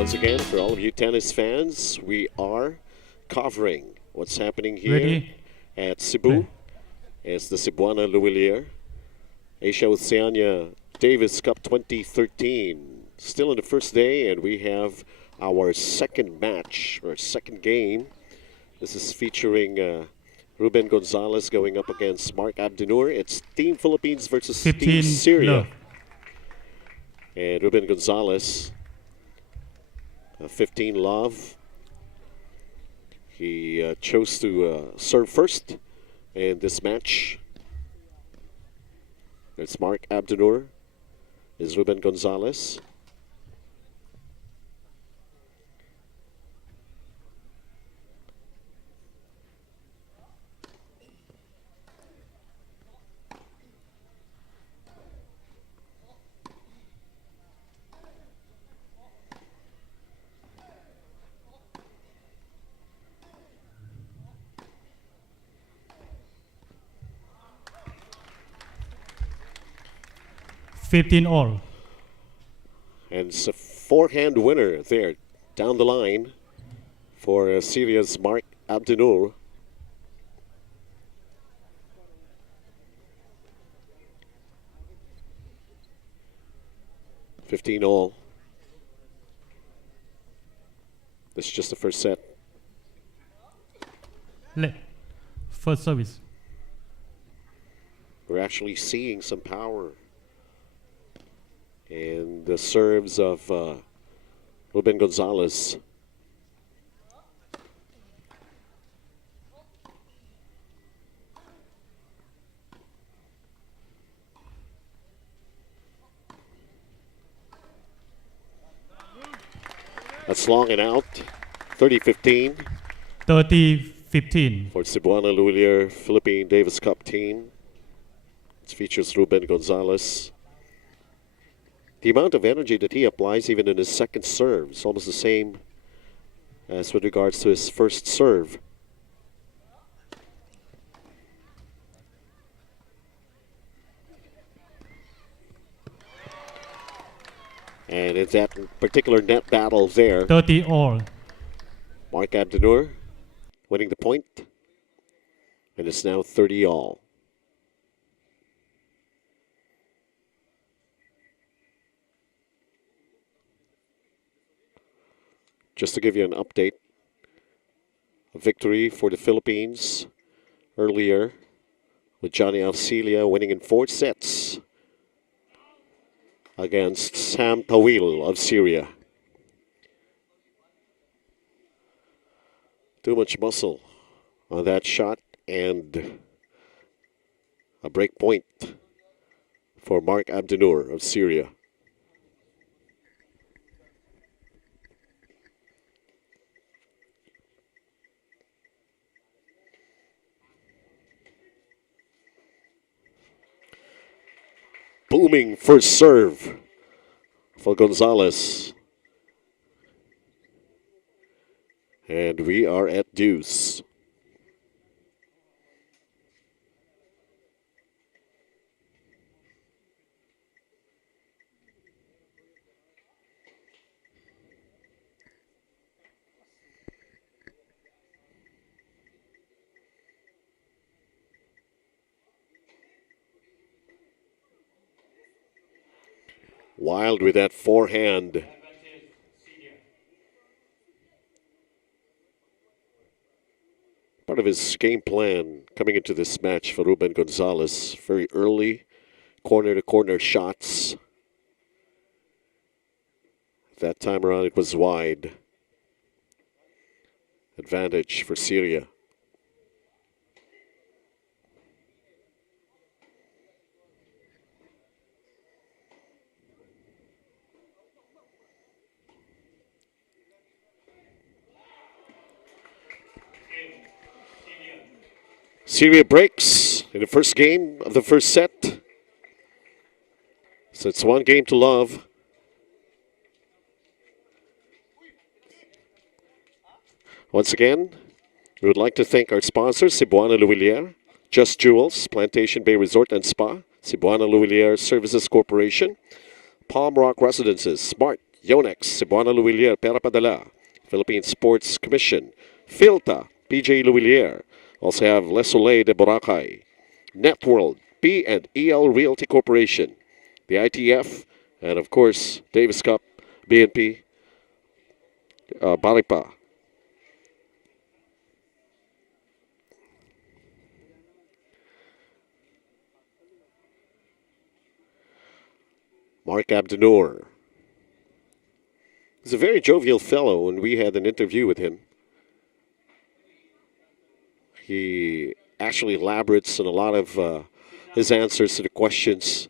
Once again, for all of you tennis fans, we are covering what's happening here Ready? at Cebu. It's the Cebuana Luwilier Asia Oceania Davis Cup 2013. Still in the first day, and we have our second match, or second game. This is featuring Ruben Gonzalez going up against Mark Abdenur. It's Team Philippines versus Team 15 Syria. love. And Ruben Gonzalez, 15 love. He chose to serve first in this match. It's Mark Abdenur. Is Ruben Gonzalez. Fifteen all. And it's a forehand winner there down the line for Syria's Mark Abdenur. $15 all. This is just the first set. First service. We're actually seeing some power in the serves of Ruben Gonzalez. That's long and out. 30-15. 30-15. For Cebuana Luwilier Philippine Davis Cup team. It features Ruben Gonzalez. The amount of energy that he applies even in his second serve is almost the same as with regards to his first serve. And it's that particular net battle there. 30 all. Mark Abdenur winning the point. And it's now 30 all. Just to give you an update, a victory for the Philippines earlier with Johnny Alcilia winning in 4 sets against Sam Tawil of Syria. Too much muscle on that shot and a break point for Mark Abdenur of Syria. Booming first serve for Gonzalez. And we are at deuce. Wild with that forehand. Part of his game plan coming into this match for Ruben Gonzalez. Very early corner-to-corner shots. That time around it was wide. Advantage for Syria. Syria breaks in the first game of the first set. So it's 1 game to love. Once again, we would like to thank our sponsors, Cebuana Luwilier, Just Jewels, Plantation Bay Resort and Spa, Cebuana Luwilier Services Corporation, Palm Rock Residences, Smart Yonex, Cebuana Luwilier, Pera Padala. Philippine Sports Commission. Filta, PJ Luwilier. Also have Le Soleil de Boracay. Networld, P&EL Realty Corporation. The ITF, and of course, Davis Cup, BNP, Baripa. Mark Abdenor. He's a very jovial fellow when we had an interview with him. He actually elaborates on a lot of his answers to the questions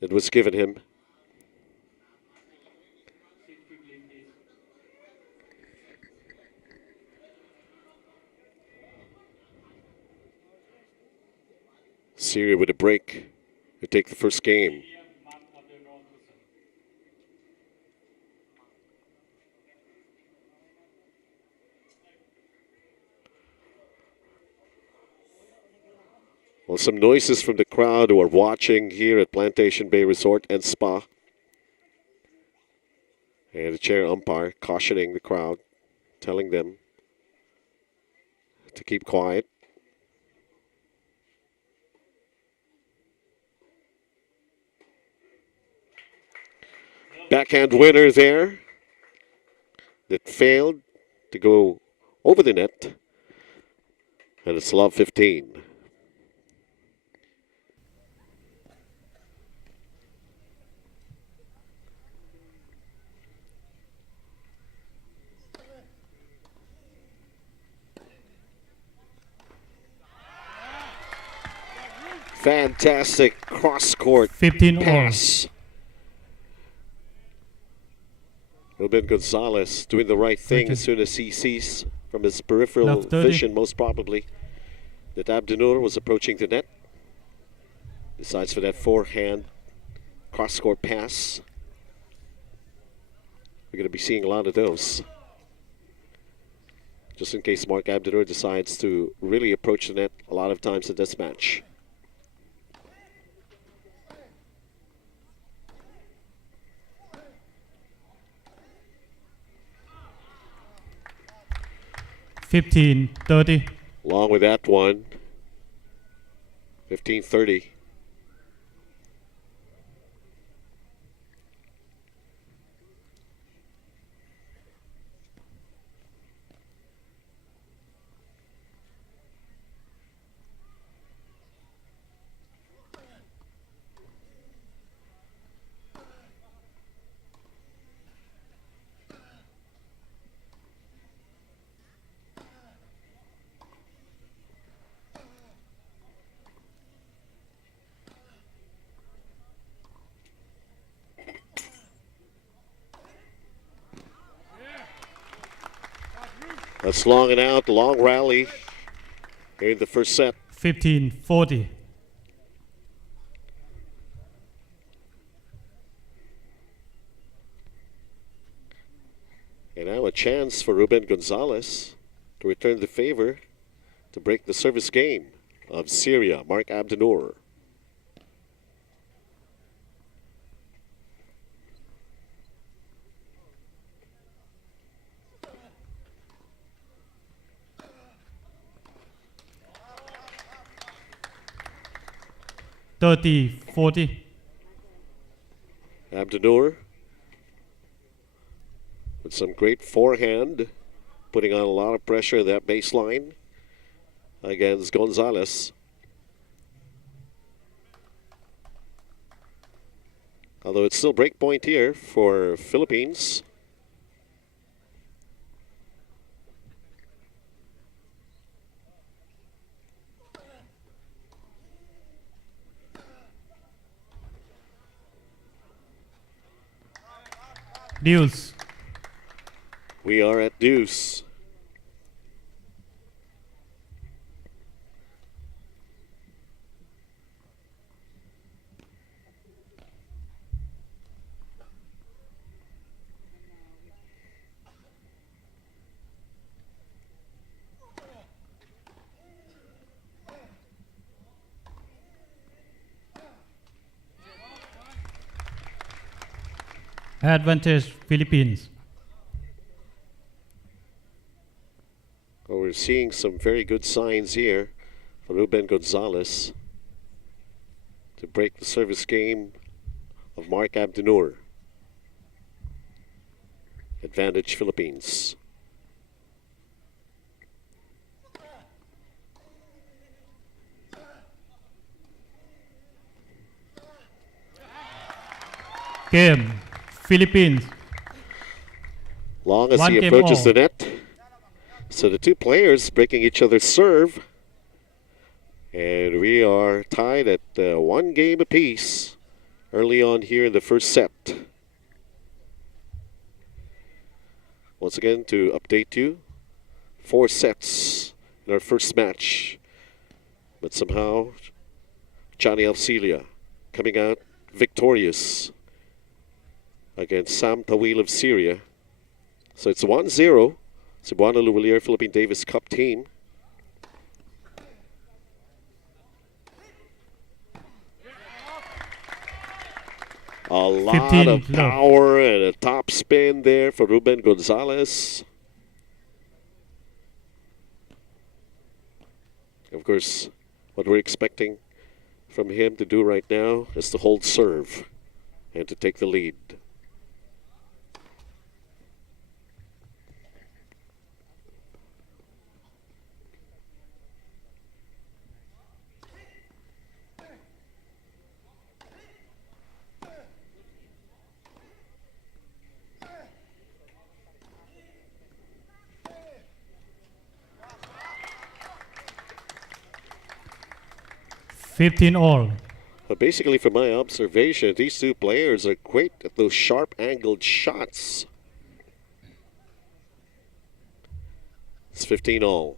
that was given him. Syria with a break to take the first game. Well, some noises from the crowd who are watching here at Plantation Bay Resort and Spa. And the chair umpire cautioning the crowd, telling them to keep quiet. Backhand winner there that failed to go over the net. And it's love 15. Fantastic cross-court 15 all. pass. Ruben Gonzalez doing the right thing Okay. as soon as he sees from his peripheral Left 30. vision, most probably, that Abdenur was approaching the net. Decides for that forehand cross-court pass. We're going to be seeing a lot of those. Just in case Mark Abdenur decides to really approach the net a lot of times in this match. (15-30). Along with that one, 15-30. That's long and out, long rally here in the first set. 15-40. And now a chance for Ruben Gonzalez to return the favor to break the service game of Syria, Mark Abdenur. (30-40). Abdenur with some great forehand, putting on a lot of pressure at that baseline against Gonzalez. Although it's still break point here for Philippines. Deuce. We are at deuce. Advantage Philippines. Well, we're seeing some very good signs here for Ruben Gonzalez to break the service game of Mark Abdenur. Advantage Philippines. Game Philippines. Long as One he game approaches all. the net. So the two players breaking each other's serve. And we are tied at 1 game apiece early on here in the first set. Once again, to update you, 4 sets in our first match. But somehow, Johnny Alcilia coming out victorious against Sam Tawil of Syria. So it's 1-0. Cebuana Luwalier Philippine Davis Cup team. A lot 15 of love. power and a top spin there for Ruben Gonzalez. Of course, what we're expecting from him to do right now is to hold serve and to take the lead. Fifteen all. But basically, from my observation, these two players are great at those sharp angled shots. It's 15 all.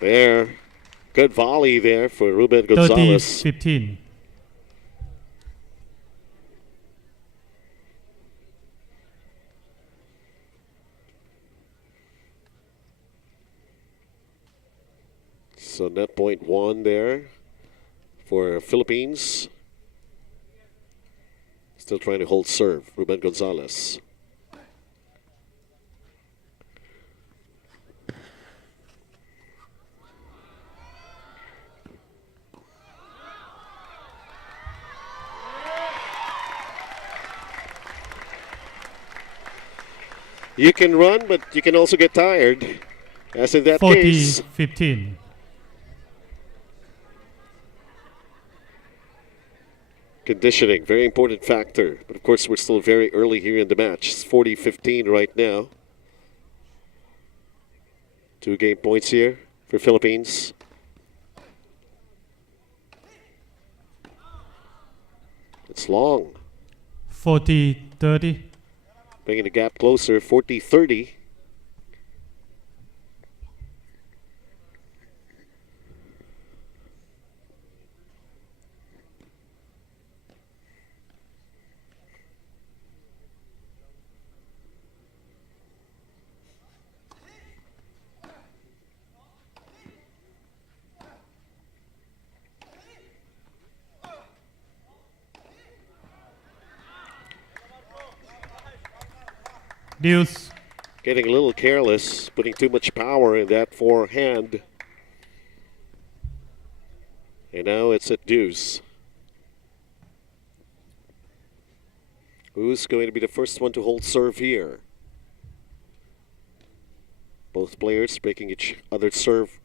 There. Good volley there for Ruben 30, Gonzalez. 15. So net point 1 there for Philippines. Still trying to hold serve, Ruben Gonzalez. You can run, but you can also get tired, as in that 40, case. 15. Conditioning, very important factor. But of course, we're still very early here in the match. It's 40-15 right now. 2 game points here for Philippines. It's long, 40, 30. bringing the gap closer, 40-30. Deuce. Getting a little careless, putting too much power in that forehand. And now it's at deuce. Who's going to be the first one to hold serve here? Both players breaking each other's serve.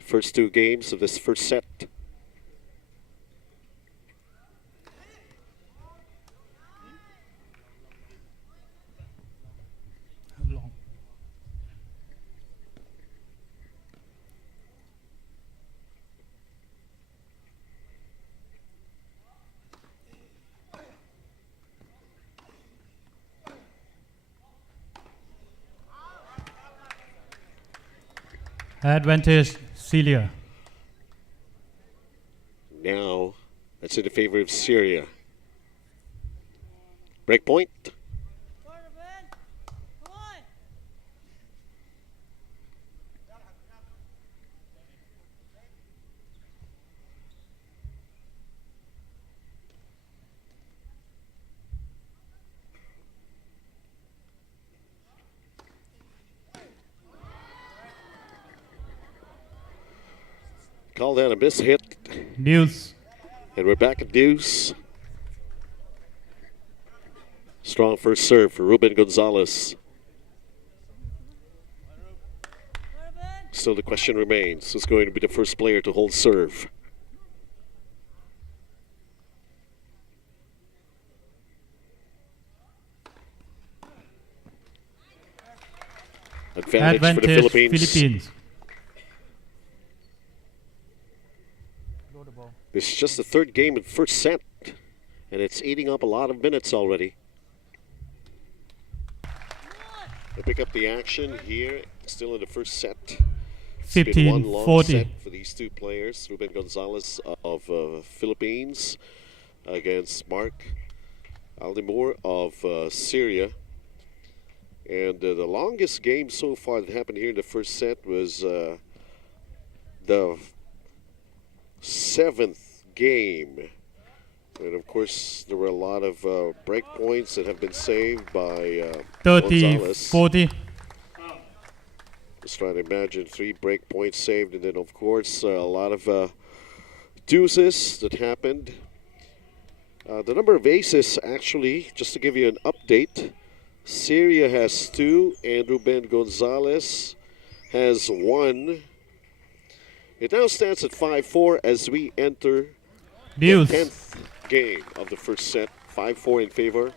First 2 games of this first set. Long. Advantage Syria. Now, that's in the favor of Syria. Break point. Call that a miss hit. Deuce. And we're back at deuce. Strong first serve for Ruben Gonzalez. Still the question remains, who's going to be the first player to hold serve? Advantage for the Philippines. This is just the third game in the first set, and it's eating up a lot of minutes already. They pick up the action here, still in the first set. It's been one long 15-40. set for these two players. Ruben Gonzalez of Philippines against Mark Aldimor of Syria. And the longest game so far that happened here in the first set was the seventh game. And of course, there were a lot of break points that have been saved by Gonzalez. 30-40. Just trying to imagine 3 break points saved, and then of course a lot of deuces that happened. The number of aces, actually, just to give you an update, Syria has 2 and Ruben Gonzalez has 1. It now stands at 5-4 as we enter Deuce. the 10th game of the first set. 5-4 in favor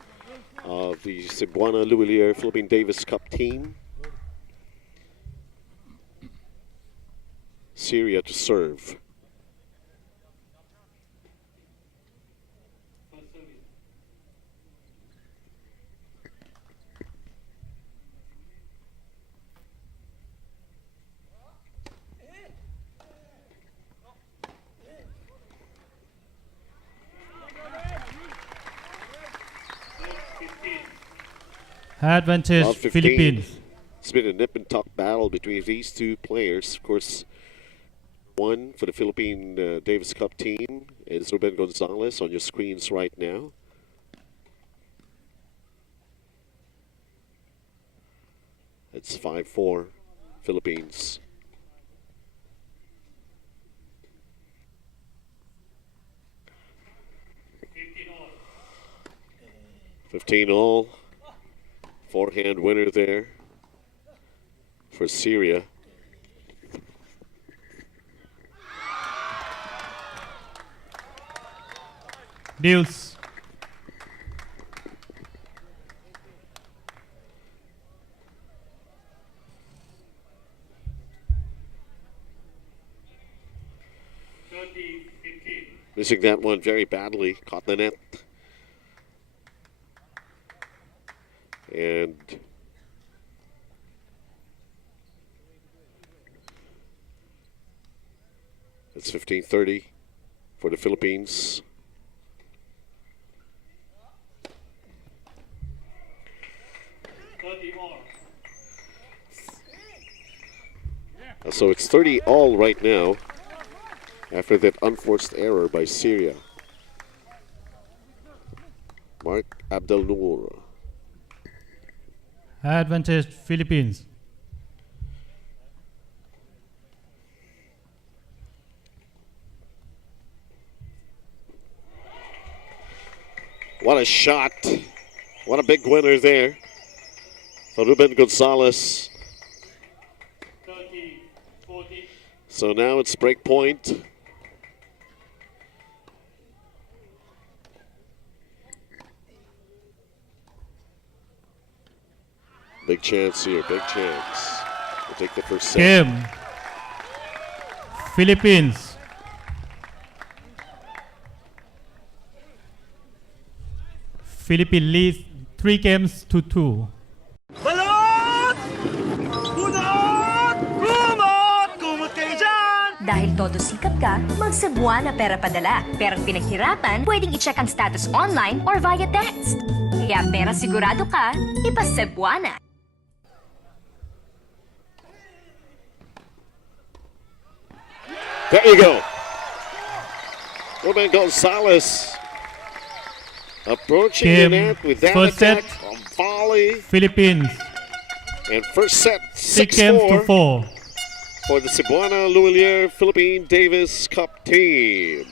of the Cebuana Luwilier Philippine Davis Cup team. Syria to serve. Advantage Round 15. Philippines. It's been a nip and tuck battle between these two players. Of course, one for the Philippine Davis Cup team is Ruben Gonzalez on your screens right now. It's 5-4 Philippines. $15-all. Forehand winner there for Syria. Deuce. Missing that one very badly, caught the net. And it's 15-30 for the Philippines. So it's 30-all right now after that unforced error by Syria. Mark Abdelnour. Advantage Philippines. What a shot. What a big winner there for Ruben Gonzalez. 30-40. So now it's break point. Big chance here, big chance. We'll take the first set. Game. Philippines. Philippines leads 3-2. Balot! Bunot! Kumot! Dahil todo sikap ka, mag-Cebuana Pera Padala. Perang pinaghirapan, pwedeng i-check ang status online or via text. Kaya pera sigurado ka, ipa-Cebuana. There you go. Ruben Gonzalez approaching the Game, net with that first attack set. on volley. Philippines. And first set, 6 games to 6-4 4. for the Cebuana Luwilier Philippine Davis Cup team.